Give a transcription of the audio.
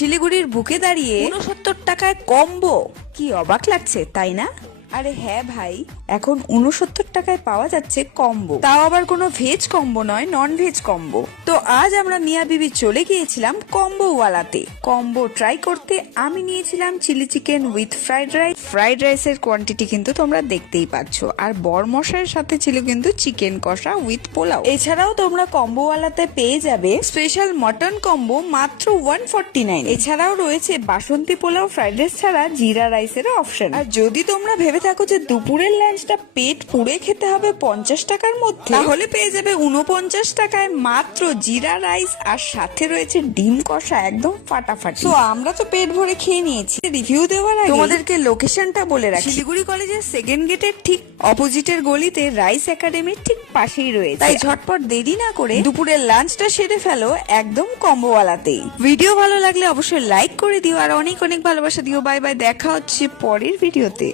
শিলিগুড়ির বুকে দাঁড়িয়ে 69 টাকায় কম্বো, কি অবাক লাগছে তাই না? আরে হ্যাঁ ভাই, এখন 69 টাকায় পাওয়া যাচ্ছে কম্বো, তাও আবার কোনো ভেজ কম্বো নয়, নন ভেজ কম্বো। তো আজ আমরা মিয়া বিবি চলে গিয়েছিলাম কম্বো ওয়ালাতে। কম্বো ট্রাই করতে আমি নিয়েছিলাম chilli chicken with fried rice. Fried রাইসের কোয়ান্টিটি কিন্তু তোমরা দেখতেই পাচ্ছ, আর বরমশাইয়ের সাথে ছিল কিন্তু চিকেন কষা উইথ পোলাও। এছাড়াও তোমরা কম্বো ওয়ালাতে পেয়ে যাবে স্পেশাল মটন কম্বো মাত্র 149। এছাড়াও রয়েছে বাসন্তী পোলাও ফ্রাইড রাইস ছাড়া জিরা রাইসের অপশন। আর যদি তোমরা ভেবে থাকো যে দুপুরের লাঞ্চটা পেট পুড়ে খেতে হবে 50 টাকার মধ্যে, তাহলে পেয়ে যাবে 49 টাকায় মাত্র জিরা রাইস, আর সাথে রয়েছে ডিম কষা একদম ফাটাফাটি। তো আমরা তো পেট ভরে খেয়ে নিয়েছি। রিভিউ দেওয়ার আগে তোমাদেরকে লোকেশনটা বলে রাখি, শিলিগুড়ি কলেজের সেকেন্ড গেটের ঠিক অপোজিটের গলিতে রাইস একাডেমির ঠিক পাশেই রয়েছে। তাই ঝটপট দেরি না করে দুপুরের লাঞ্চটা সেরে ফেলো একদম কম্বোওয়ালাতেই। ভিডিও ভালো লাগলে অবশ্যই লাইক করে দিও, আর অনেক অনেক ভালোবাসা দিও। বাই বাই, দেখা হচ্ছে পরের ভিডিওতে।